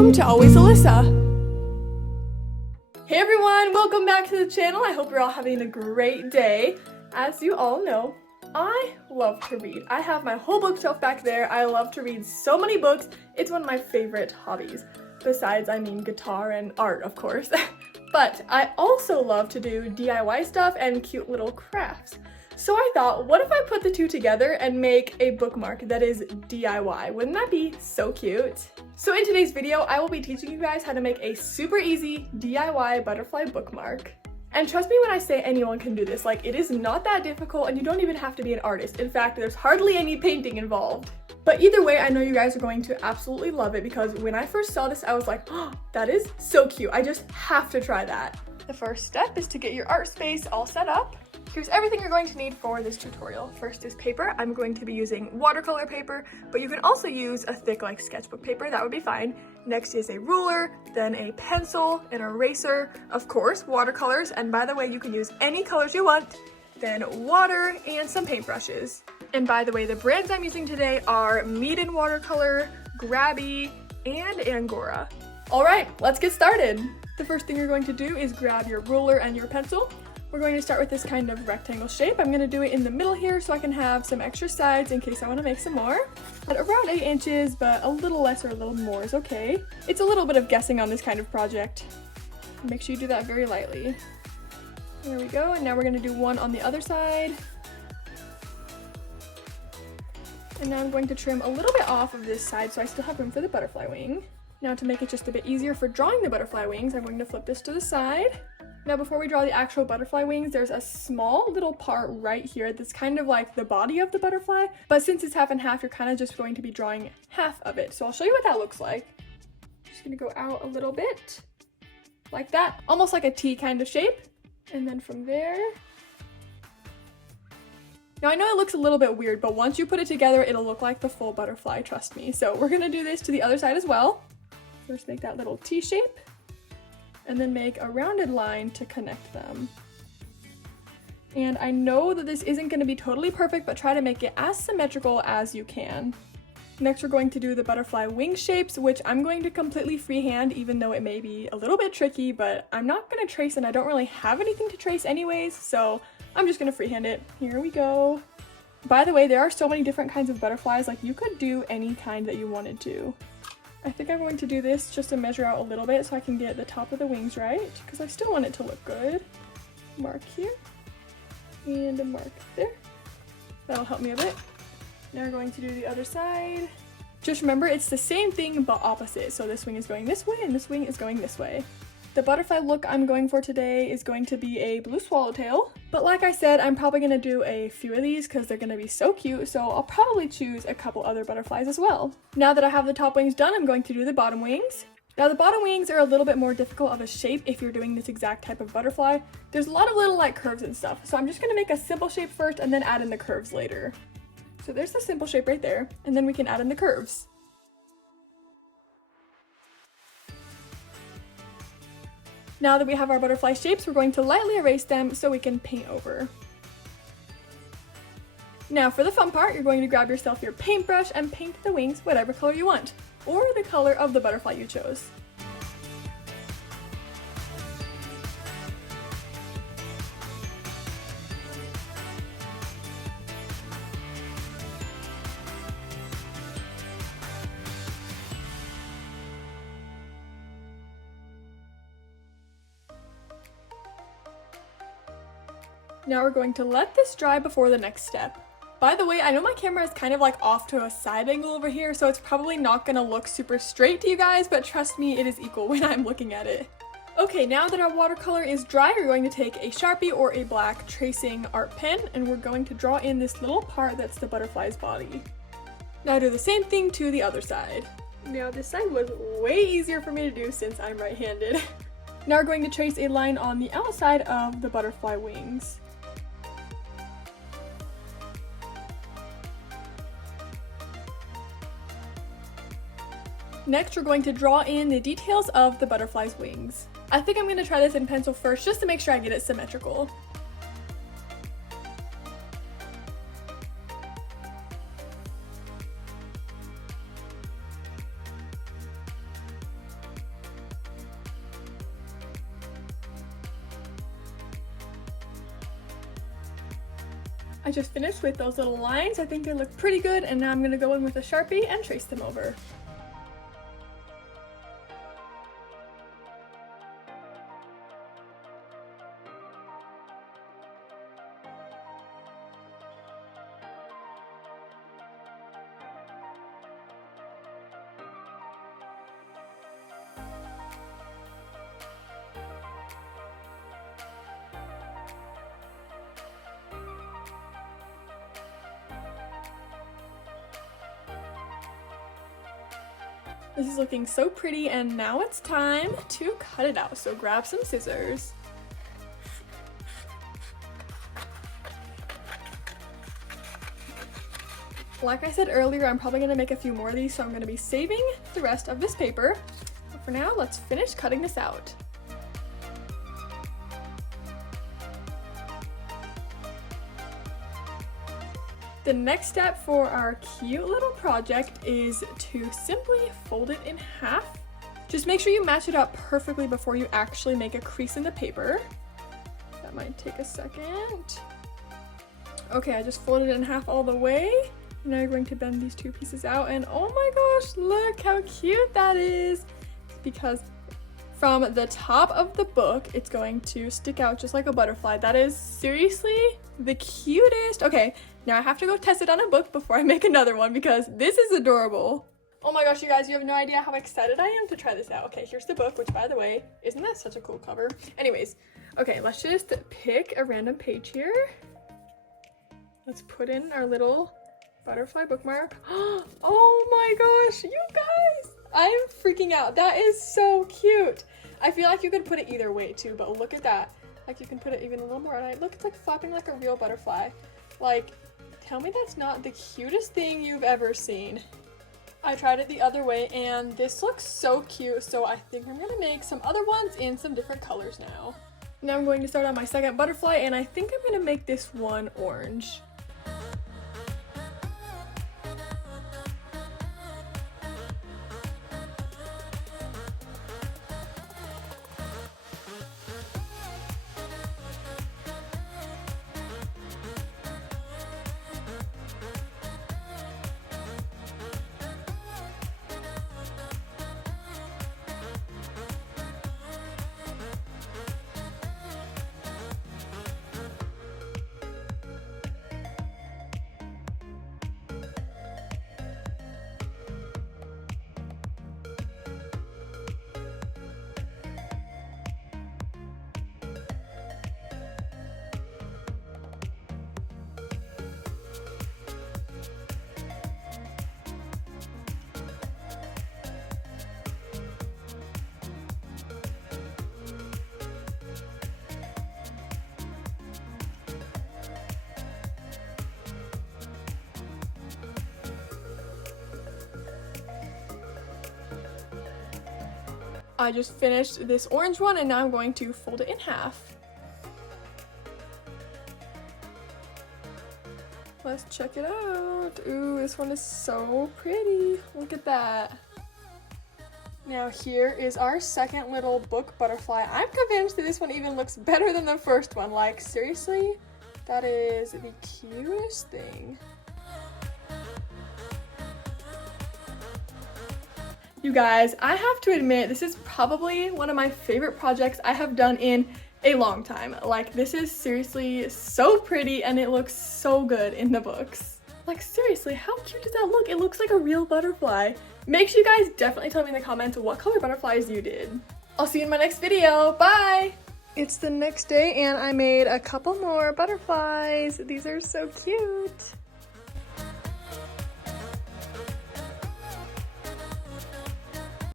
welcome to Always Alyssa. Hey everyone, welcome back to the channel. I hope you're all having a great day. As you all know, I love to read. I have my whole bookshelf back there. I love to read so many books. It's one of my favorite hobbies. Besides, guitar and art, of course. But I also love to do DIY stuff and cute little crafts. So I thought, what if I put the two together and make a bookmark that is DIY? Wouldn't that be so cute? So in today's video, I will be teaching you guys how to make a super easy DIY butterfly bookmark. And trust me when I say anyone can do this, like it is not that difficult and you don't even have to be an artist. In fact, there's hardly any painting involved. But either way, I know you guys are going to absolutely love it because when I first saw this, I was like, oh, that is so cute. I just have to try that. The first step is to get your art space all set up. Here's everything you're going to need for this tutorial. First is paper. I'm going to be using watercolor paper, but you can also use a thick like sketchbook paper, that would be fine. Next is a ruler, then a pencil, an eraser, of course, watercolors, and by the way, you can use any colors you want, then water and some paintbrushes. And by the way, the brands I'm using today are Meeden Watercolor, Grabby, and Angora. All right, let's get started. The first thing you're going to do is grab your ruler and your pencil. We're going to start with this kind of rectangle shape. I'm going to do it in the middle here so I can have some extra sides in case I want to make some more. At around 8 inches, but a little less or a little more is okay. It's a little bit of guessing on this kind of project. Make sure you do that very lightly. There we go, and now we're going to do one on the other side. And now I'm going to trim a little bit off of this side so I still have room for the butterfly wing. Now to make it just a bit easier for drawing the butterfly wings, I'm going to flip this to the side. Now before we draw the actual butterfly wings, there's a small little part right here that's kind of like the body of the butterfly, but since it's half and half, you're kind of just going to be drawing half of it. So I'll show you what that looks like. Just gonna go out a little bit, like that, almost like a T kind of shape. And then from there, now I know it looks a little bit weird, but once you put it together, it'll look like the full butterfly, trust me. So we're gonna do this to the other side as well. First make that little T shape, and then make a rounded line to connect them. And I know that this isn't gonna be totally perfect, but try to make it as symmetrical as you can. Next, we're going to do the butterfly wing shapes, which I'm going to completely freehand, even though it may be a little bit tricky, but I'm not gonna trace and I don't really have anything to trace anyways, so I'm just gonna freehand it. Here we go. By the way, there are so many different kinds of butterflies, like you could do any kind that you wanted to. I think I'm going to do this just to measure out a little bit so I can get the top of the wings right, because I still want it to look good. Mark here, and a mark there. That'll help me a bit. Now we're going to do the other side. Just remember, it's the same thing but opposite. So this wing is going this way and this wing is going this way. The butterfly look I'm going for today is going to be a blue swallowtail. But like I said, I'm probably going to do a few of these because they're going to be so cute. So I'll probably choose a couple other butterflies as well. Now that I have the top wings done, I'm going to do the bottom wings. Now the bottom wings are a little bit more difficult of a shape if you're doing this exact type of butterfly. There's a lot of little like curves and stuff. So I'm just going to make a simple shape first and then add in the curves later. So there's the simple shape right there. And then we can add in the curves. Now that we have our butterfly shapes, we're going to lightly erase them so we can paint over. Now for the fun part, you're going to grab yourself your paintbrush and paint the wings whatever color you want, or the color of the butterfly you chose. Now we're going to let this dry before the next step. By the way, I know my camera is kind of like off to a side angle over here, so it's probably not gonna look super straight to you guys, but trust me, it is equal when I'm looking at it. Okay, now that our watercolor is dry, we're going to take a Sharpie or a black tracing art pen, and we're going to draw in this little part that's the butterfly's body. Now do the same thing to the other side. Now this side was way easier for me to do since I'm right-handed. Now we're going to trace a line on the outside of the butterfly wings. Next, we're going to draw in the details of the butterfly's wings. I think I'm going to try this in pencil first just to make sure I get it symmetrical. I just finished with those little lines. I think they look pretty good, and now I'm gonna go in with a Sharpie and trace them over. This is looking so pretty, and now it's time to cut it out. So grab some scissors. Like I said earlier, I'm probably gonna make a few more of these, so I'm gonna be saving the rest of this paper. But for now, let's finish cutting this out. The next step for our cute little project is to simply fold it in half. Just make sure you match it up perfectly before you actually make a crease in the paper. That might take a second. Okay, I just folded it in half all the way. Now you're going to bend these two pieces out, and oh my gosh, look how cute that is. Because from the top of the book, it's going to stick out just like a butterfly. That is seriously the cutest. Okay, now I have to go test it on a book before I make another one because this is adorable. Oh my gosh, you guys, you have no idea how excited I am to try this out. Okay, here's the book, which by the way, isn't that such a cool cover? Anyways, okay, let's just pick a random page here. Let's put in our little butterfly bookmark. Oh my gosh, you guys, I am freaking out. That is so cute. I feel like you could put it either way too, but look at that. Like you can put it even a little more. Look, it's like flapping like a real butterfly. Like, tell me that's not the cutest thing you've ever seen. I tried it the other way and this looks so cute, so I think I'm gonna make some other ones in some different colors now. Now I'm going to start on my second butterfly, and I think I'm gonna make this one orange. I just finished this orange one, and now I'm going to fold it in half. Let's check it out. Ooh, this one is so pretty. Look at that. Now here is our second little book butterfly. I'm convinced that this one even looks better than the first one. Like, seriously, that is the cutest thing. You guys, I have to admit, this is probably one of my favorite projects I have done in a long time. Like, this is seriously so pretty, and it looks so good in the books. Like, seriously, how cute does that look? It looks like a real butterfly. Make sure you guys definitely tell me in the comments what color butterflies you did. I'll see you in my next video. Bye! It's the next day, and I made a couple more butterflies. These are so cute.